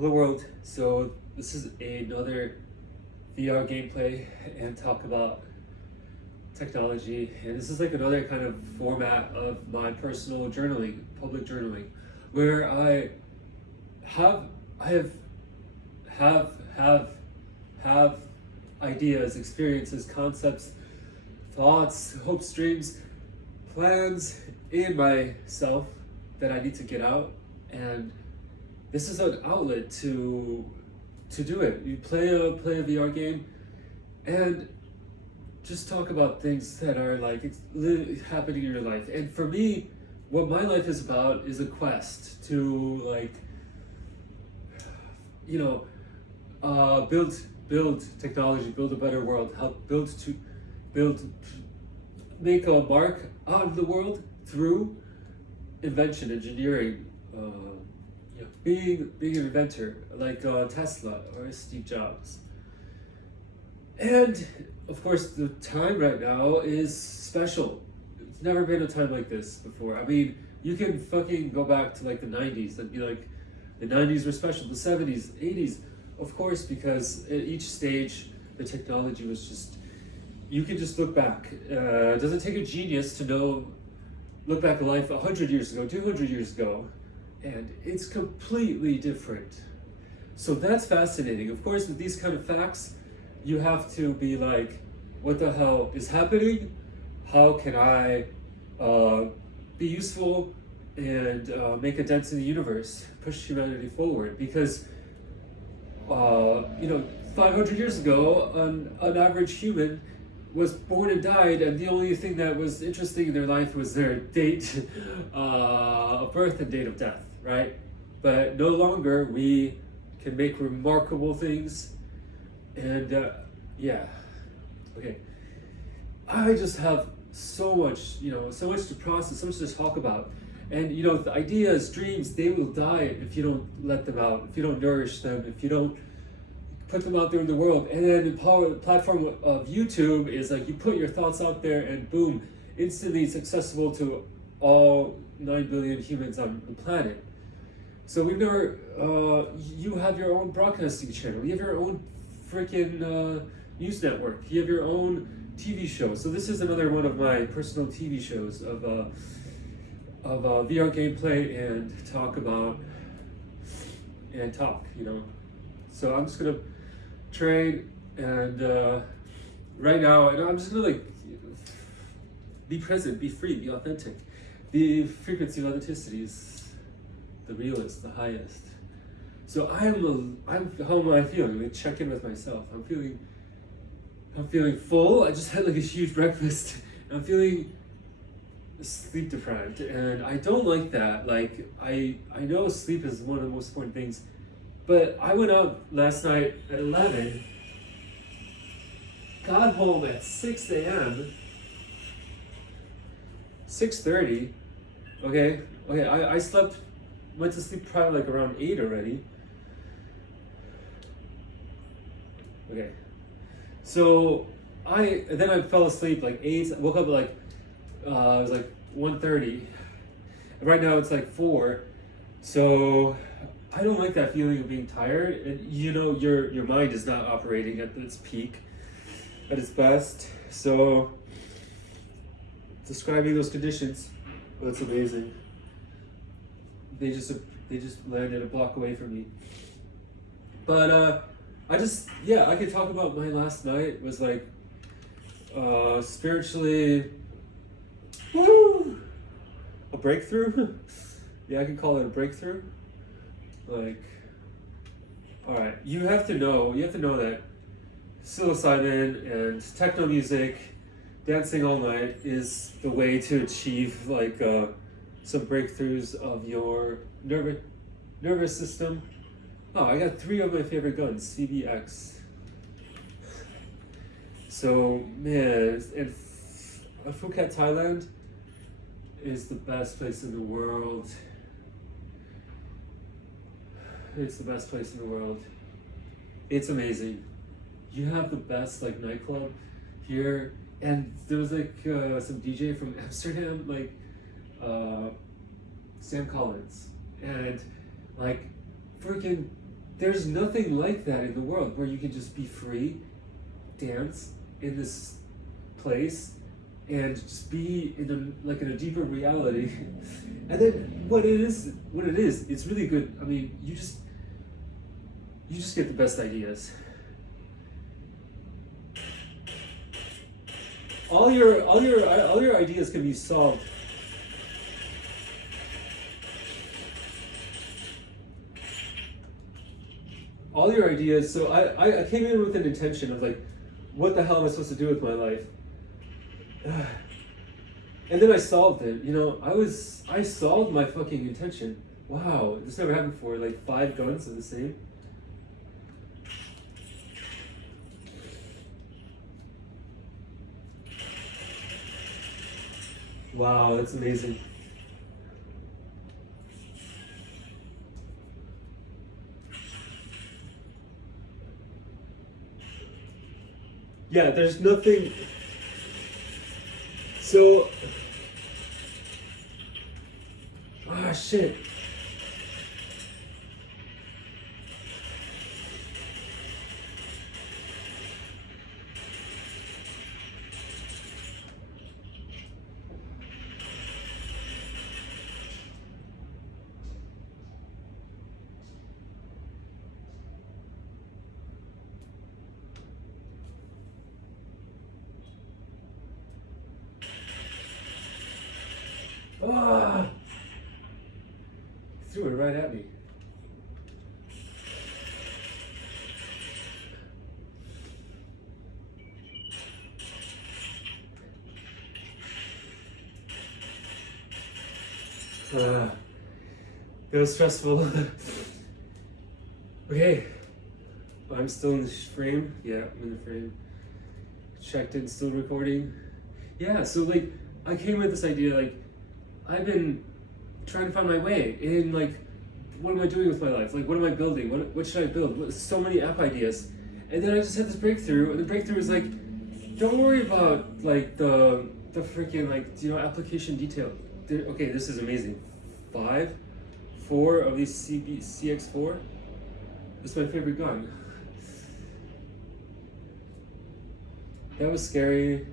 Hello world. So this is another VR gameplay and talk about technology, and this is like another kind of format of my personal journaling, public journaling, where have I have ideas, experiences, concepts, thoughts, hopes, dreams, plans in myself that I need to get out, and this is an outlet to do it. You play a VR game and just talk about things that are like happening in your life. And for me, what my life is about is a quest to like build technology, build a better world, help build make a mark on the world through invention, engineering, being an inventor like Tesla or Steve Jobs. And of course, the time right now is special. It's never been a time like this before. I mean, you can fucking go back to like the 90s and be like, the 90s were special, the 70s, 80s, of course, because at each stage, the technology was just, you can just look back. It doesn't take a genius to look back at life 100 years ago, 200 years ago, and it's completely different. So that's fascinating. Of course, with these kind of facts, you have to be like, what the hell is happening? How can I be useful and make a dent in the universe, push humanity forward? Because 500 years ago, an average human was born and died, and the only thing that was interesting in their life was their date of birth and date of death, right? But no longer we can make remarkable things, and okay. I just have so much to process, so much to talk about. And the ideas, dreams, they will die if you don't let them out, if you don't nourish them, if you don't put them out there in the world. And then the platform of YouTube is like you put your thoughts out there and boom, instantly it's accessible to all 9 billion humans on the planet. So you have your own broadcasting channel, you have your own freaking news network, you have your own TV show. So this is another one of my personal TV shows of VR gameplay and talk. So I'm just gonna train and right now, and I'm just gonna like be present, be free, be authentic. The frequency of authenticity is the realest, the highest. So how am I feeling? Like, check in with myself. I'm feeling full. I just had like a huge breakfast. I'm feeling sleep deprived, and I don't like that. Like I know sleep is one of the most important things, but I went out last night at 11, got home at 6 a.m., 6:30. Okay, I slept, went to sleep probably like around 8 already. Okay, so then I fell asleep like 8, woke up at like it was like 1:30. Right now it's like 4. So I don't like that feeling of being tired, and your mind is not operating at its peak, at its best. So describing those conditions, that's amazing. They just landed a block away from me. But I could talk about my last night. It was like spiritually, woo, a breakthrough. Yeah, I can call it a breakthrough. Like, all right, you have to know that psilocybin and techno music, dancing all night is the way to achieve like some breakthroughs of your nervous system. Oh, I got 3 of my favorite guns, CBX. So man, and Phuket, Thailand is the best place in the world. It's the best place in the world. It's amazing. You have the best like nightclub here, and there was like some DJ from Amsterdam, like Sam Collins, and like freaking there's nothing like that in the world where you can just be free, dance in this place, and just be in a deeper reality. And then what it is, it's really good. I mean, you just get the best ideas. All your ideas can be solved. All your ideas. So I came in with an intention of like, what the hell am I supposed to do with my life? And then I solved it. You know, I solved my fucking intention. Wow, this never happened before. Like 5 guns are the same. Wow, that's amazing. Yeah, there's nothing. So, shit. Ah! Threw it right at me. It was stressful. Okay, I'm still in the frame. Yeah, I'm in the frame. Checked in, still recording. Yeah, so like, I came with this idea, like, I've been trying to find my way in, like, what am I doing with my life? Like, what am I building? What should I build? So many app ideas. And then I just had this breakthrough, and the breakthrough was like, don't worry about, like, the freaking, like, you know, application detail. Okay, this is amazing. 4 of these CX4. This is my favorite gun. That was scary.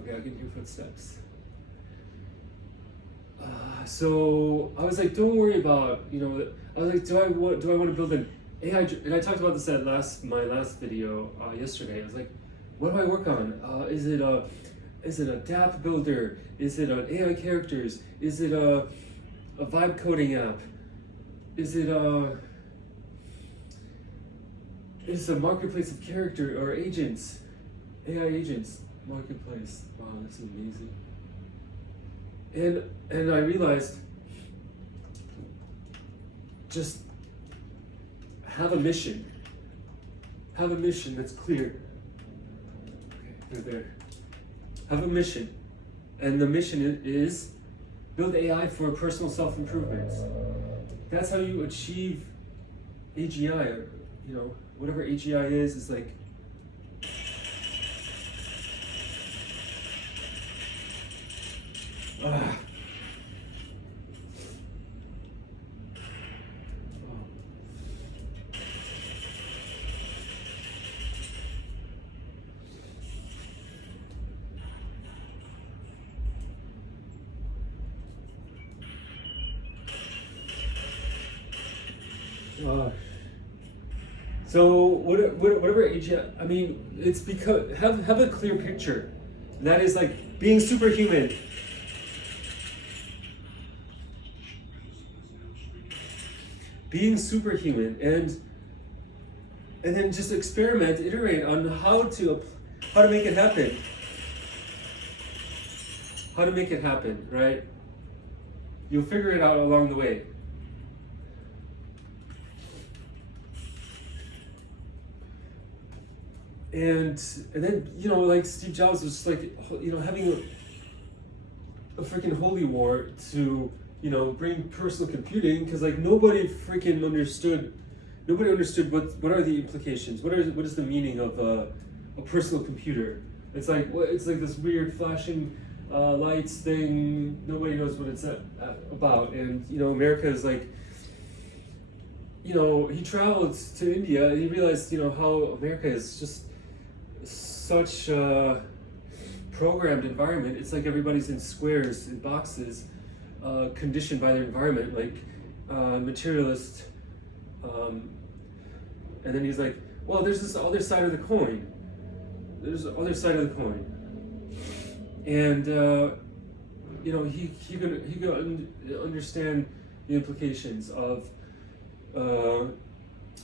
Okay, I can hear footsteps. So I was like, don't worry about, you know, I was like, do I want to build an AI? And I talked about this at my last video yesterday. I was like, what do I work on? Is it a DApp builder? Is it an AI characters? Is it a vibe coding app? Is it a marketplace of character or agents? AI agents marketplace. Wow, that's amazing. And I realized, just have a mission. Have a mission that's clear. Okay, right there. Have a mission. And the mission is build AI for personal self-improvement. That's how you achieve AGI, or, you know, whatever AGI is like, so whatever AGI, I mean, it's because have a clear picture. That is like being superhuman. Being superhuman, and then just experiment, iterate on how to make it happen. How to make it happen, right? You'll figure it out along the way. And then, you know, like Steve Jobs was just like, you know, having a freaking holy war to, you know, bring personal computing, because like nobody understood what are the implications, what is the meaning of a personal computer. It's like this weird flashing lights thing. Nobody knows what it's about, and you know, America is like he traveled to India and he realized, how America is just such a programmed environment. It's like everybody's in squares, in boxes, conditioned by their environment, like materialist. And then he's like, well, there's this other side of the coin. There's the other side of the coin. And, he could understand the implications of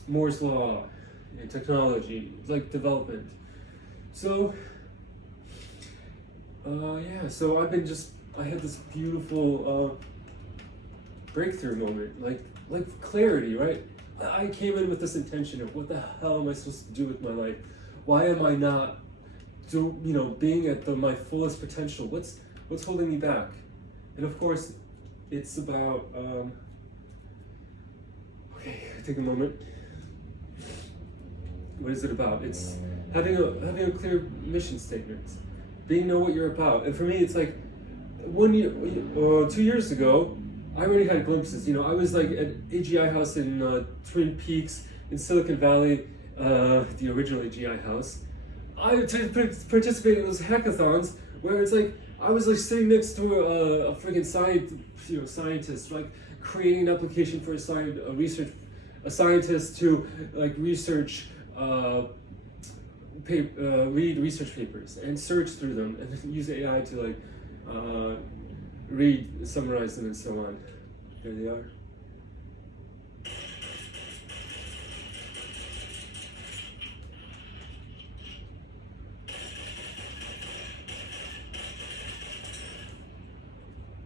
Moore's law and technology, like development. So, so I had this beautiful breakthrough moment, like clarity, right? I came in with this intention of what the hell am I supposed to do with my life? Why am I not being at my fullest potential? What's holding me back? And of course, it's about, take a moment. What is it about? It's having a clear mission statement, know what you're about. And for me, it's like 2 years ago, I already had glimpses. I was like at AGI House in Twin Peaks in Silicon Valley, the original AGI House. I participated in those hackathons where it's like I was like sitting next to a freaking scientist, like creating an application for a scientist to like research, read research papers and search through them and use AI to like read, summarize them, and so on. There they are.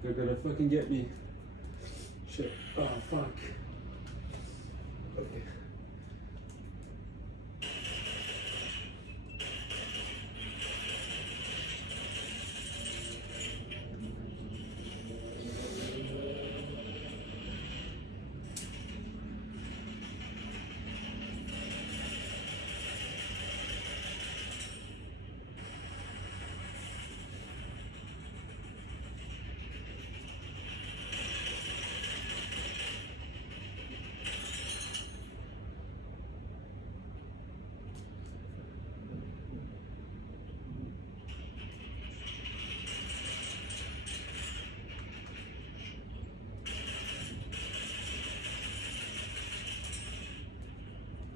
They're gonna fucking get me. Shit. Oh, fuck. Okay.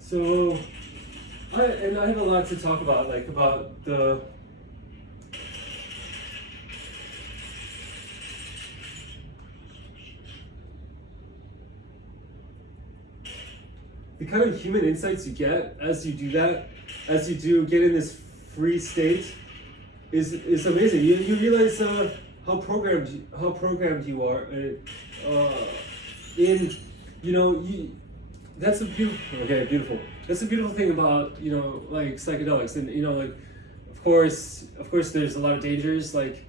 So, I have a lot to talk about, like about the kind of human insights you get as you do that, as you get in this free state, is amazing. You realize how programmed you are, that's a beautiful. That's a beautiful thing about like psychedelics, and like of course there's a lot of dangers, like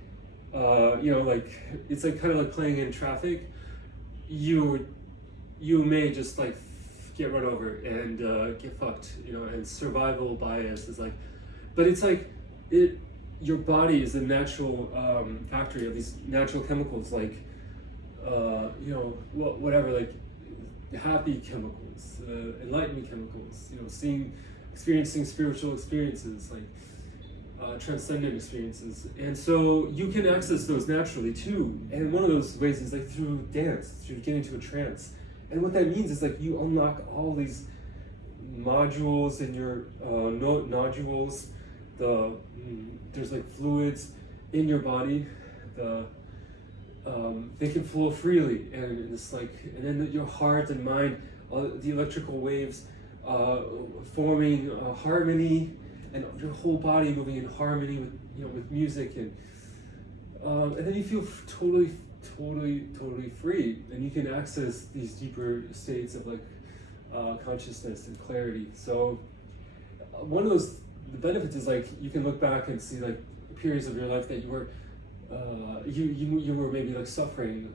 like it's like kind of like playing in traffic. You may just like get run over and get fucked, and survival bias is like, but it's like your body is a natural factory of these natural chemicals, like whatever, like happy chemicals, enlightenment chemicals, experiencing spiritual experiences, like transcendent experiences. And so you can access those naturally too. And one of those ways is like through dance, through getting into a trance. And what that means is like you unlock all these modules in your nodules, there's like fluids in your body, they can flow freely, and it's like, and then your heart and mind, the electrical waves forming harmony, and your whole body moving in harmony with music, and then you feel totally free, and you can access these deeper states of like consciousness and clarity. So one of the benefits is like you can look back and see like periods of your life that you were you were maybe like suffering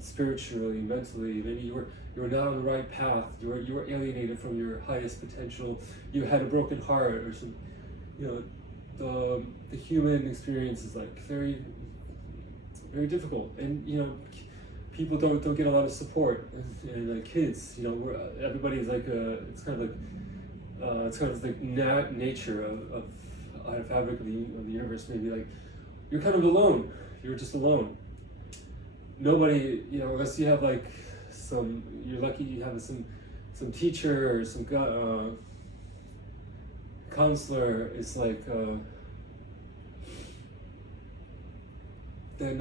spiritually, mentally. Maybe you were not on the right path. You were alienated from your highest potential. You had a broken heart, or some, the human experience is like very, very difficult. And people don't get a lot of support, and like kids, everybody's like it's kind of like nature of the fabric of the universe. Maybe like you're kind of alone. You're just alone. Nobody, unless you have like you're lucky you have some teacher or some counselor. It's like then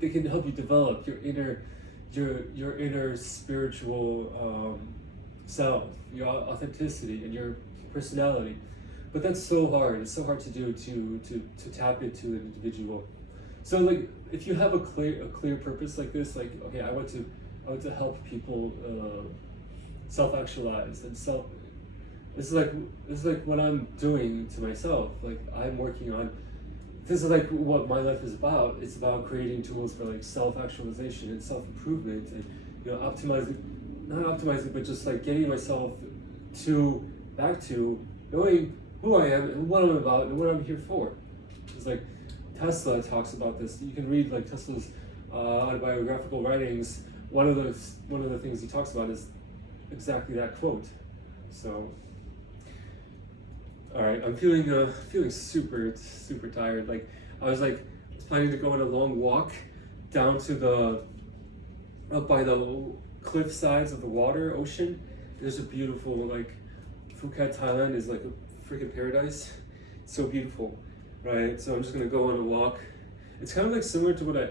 they can help you develop your inner spiritual self, your authenticity, and your personality. But that's so hard. It's so hard to do to tap into an individual. So like if you have a clear purpose like this, like okay, I want to help people self-actualize and self. This is like what I'm doing to myself. Like I'm working on. This is like what my life is about. It's about creating tools for like self-actualization and self-improvement, and not optimizing, but just like getting myself back to knowing who I am and what I'm about and what I'm here for. It's like Tesla talks about this. You can read like Tesla's autobiographical writings. One of the things he talks about is exactly that quote. So, all right, I'm feeling super tired. Like I was planning to go on a long walk down to up by the cliff sides of the ocean. There's a beautiful like Phuket, Thailand is like a freaking paradise. It's so beautiful, right? So I'm just gonna go on a walk. It's kind of like similar to what I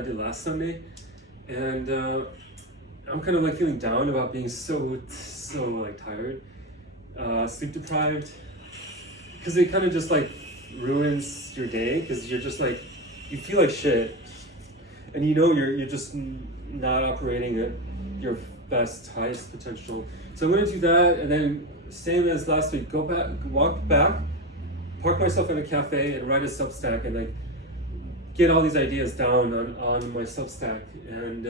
did last Sunday, and I'm kind of like feeling down about being so like tired, sleep deprived, because it kind of just like ruins your day because you're just like you feel like shit, and you're just not operating at your best, highest potential. So I'm gonna do that, and then same as last week, walk back, park myself in a cafe, and write a Substack, and like get all these ideas down on my Substack, and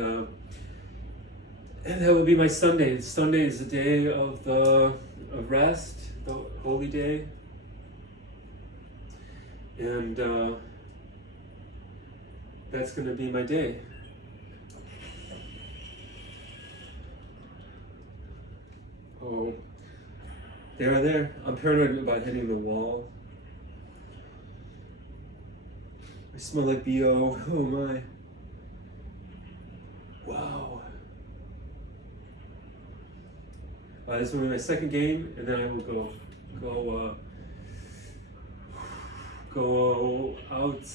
that will be my Sunday. Sunday is the day of rest, the holy day, and that's gonna be my day. Oh, there. I'm paranoid about hitting the wall. I smell like BO. Oh my. Wow. This will be my second game, and then I will go out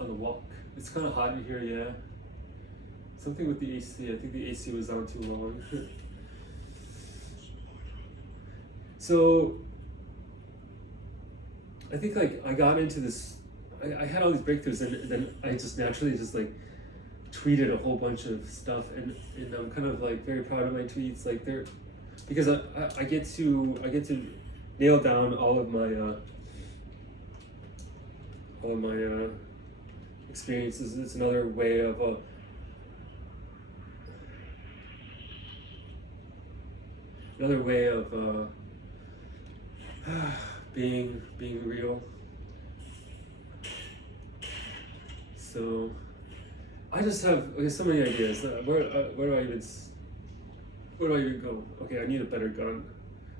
on the walk. It's kind of hot in here, yeah. Something with the AC. I think the AC was on too long. So I think like I got into this, I had all these breakthroughs, and then I just naturally just like tweeted a whole bunch of stuff, and I'm kind of like very proud of my tweets, like because I get to nail down all of my experiences. It's another way of being real. So I just have so many ideas. Where do I even go? Okay, I need a better gun.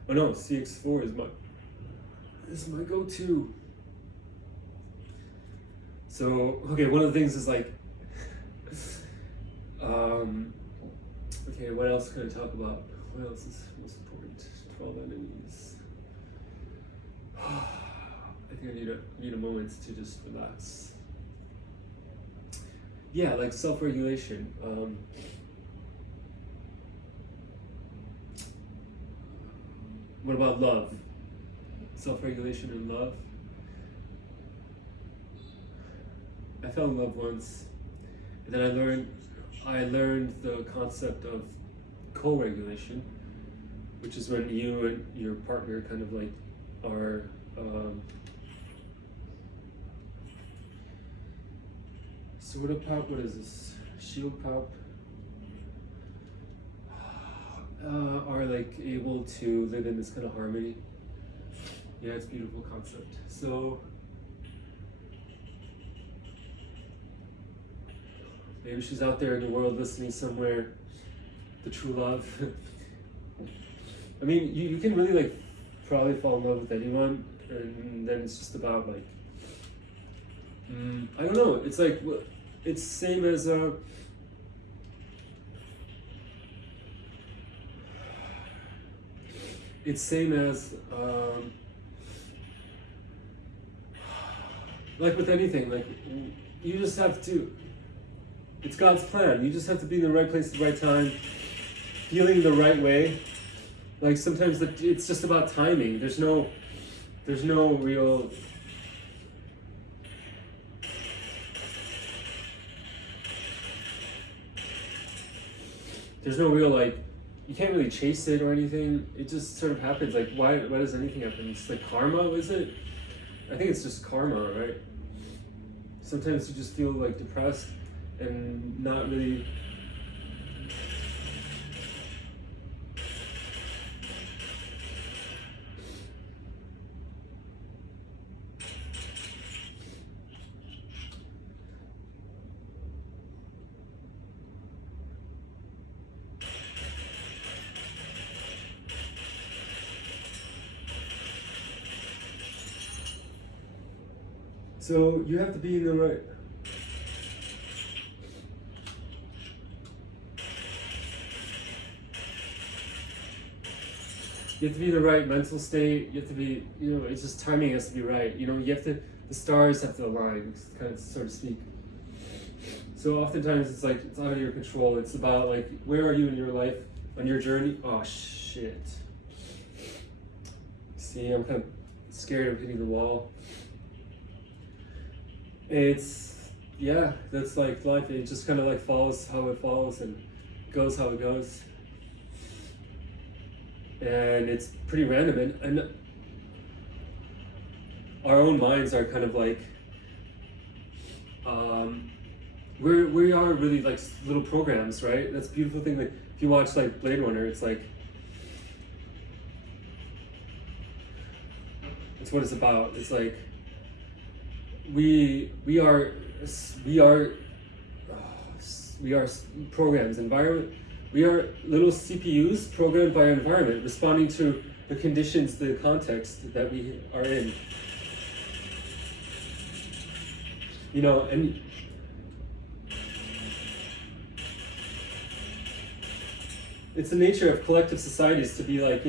Oh no, CX4 is my go-to. So okay, one of the things is like, okay, what else can I talk about? What else is most important? 12 enemies. I think I need a moment to just relax. Yeah, like self-regulation. What about love? Self-regulation and love. I fell in love once, and then I learned the concept of co-regulation, which is when you and your partner kind of like are Soda Pop, what is this? Shield Pop, are like able to live in this kind of harmony. Yeah, it's a beautiful concept. So Maybe she's out there in the world listening somewhere. The true love. I mean, you can really like probably fall in love with anyone, and then it's just about like, I don't know. It's like it's same as it's same as like with anything. Like you just have to. It's God's plan. You just have to be in the right place at the right time, feeling the right way. Like sometimes it's just about timing. There's no real. There's no real like. You can't really chase it or anything. It just sort of happens. Like why does anything happen? It's like karma, is it? I think it's just karma, right? Sometimes you just feel like depressed and not really. So you have to be in the right. You have to be in the right mental state. You have to be, it's just timing has to be right. You have to, the stars have to align, kind of, so to speak. So oftentimes it's like, it's out of your control. It's about like, where are you in your life, on your journey? Oh shit. See, I'm kind of scared of hitting the wall. That's like life. It just kind of like follows how it follows and goes how it goes. And it's pretty random, and our own minds are kind of like, we are really like little programs, right? That's a beautiful thing. Like if you watch like Blade Runner, it's like, it's what it's about. It's like, we are programs, environment. We are little CPUs programmed by our environment, responding to the conditions, the context that we are in. And it's the nature of collective societies to be like,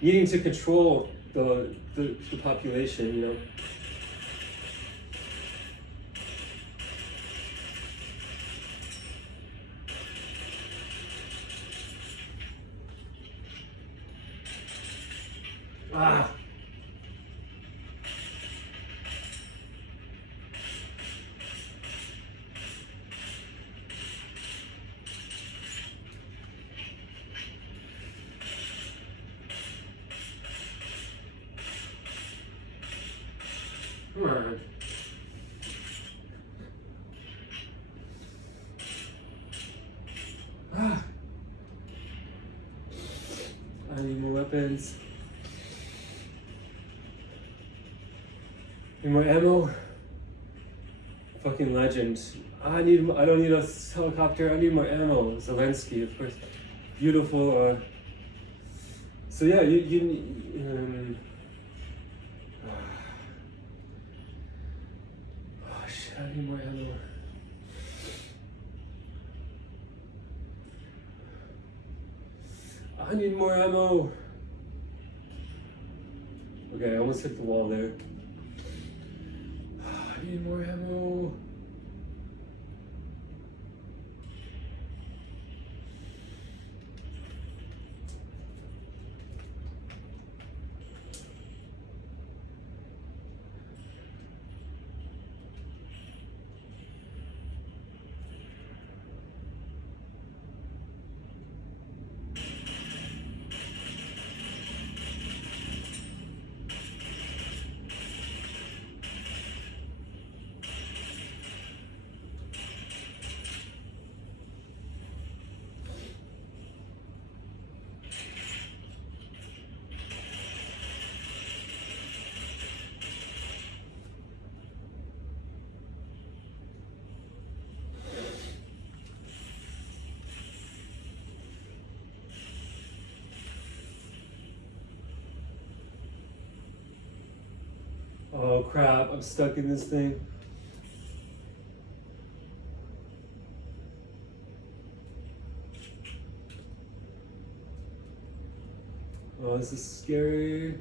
needing to control the population, Come on. I need more weapons. Need more ammo. Fucking legend. I don't need a helicopter. I need more ammo. Zelensky, of course. Beautiful. So yeah, oh shit! I need more ammo. I need more ammo. Okay, I almost hit the wall there. I need more ammo. Oh crap, I'm stuck in this thing. Oh, this is scary.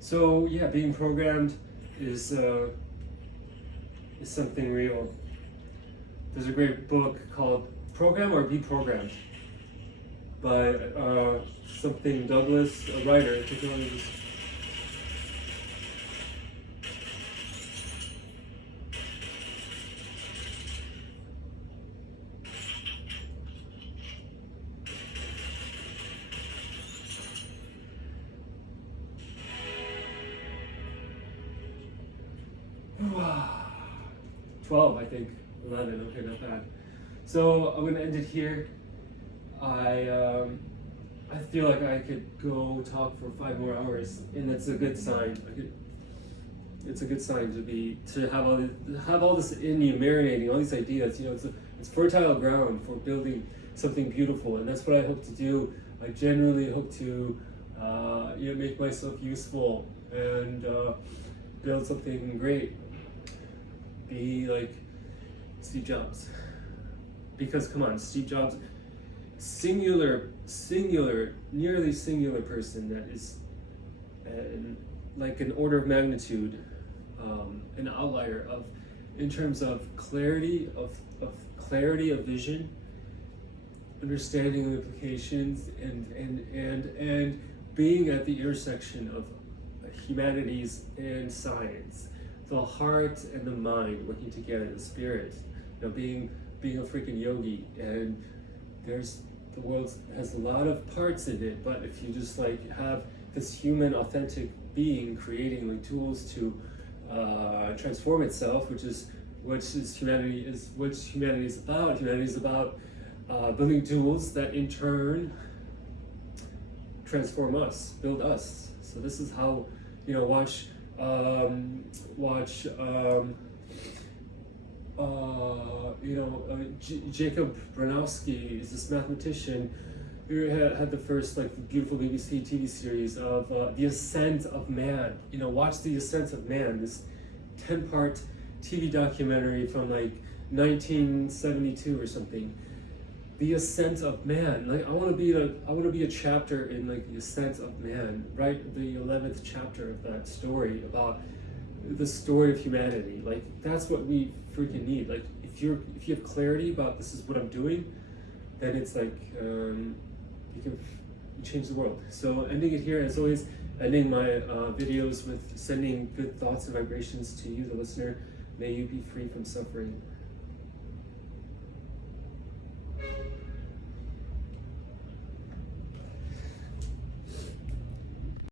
So yeah, being programmed is something real. There's a great book called "Program or Be Programmed" by something Douglas, a writer, technologist. Wow. 12, I think. 11, okay, not bad. So I'm gonna end it here. I feel like I could go talk for 5 more hours, and that's a good sign. It's a good sign to have all this in you, marinating all these ideas. You know, it's fertile ground for building something beautiful, and that's what I hope to do. I genuinely hope to make myself useful and build something great. Be like Steve Jobs. Because come on, Steve Jobs, singular, nearly singular person that is like an order of magnitude, an outlier in terms of clarity of vision, understanding of implications, and being at the intersection of humanities and science, the heart and the mind working together, the spirit, being a freaking yogi. And the world has a lot of parts in it, but if you just like have this human authentic being creating like tools to transform itself, which is humanity is about. Humanity is about building tools that in turn transform us, build us. So this is how, watch Jacob Bronowski is this mathematician who had the first like beautiful BBC TV series of The Ascent of Man. Watch The Ascent of Man, this 10-part TV documentary from like 1972 or something. The Ascent of Man. Like I want to be a chapter in like The Ascent of Man, right? The 11th chapter of that story about the story of humanity. Like that's what we freaking need. Like if you have clarity about this is what I'm doing, then it's like you can change the world. So ending it here, as always, ending my videos with sending good thoughts and vibrations to you, the listener. May you be free from suffering.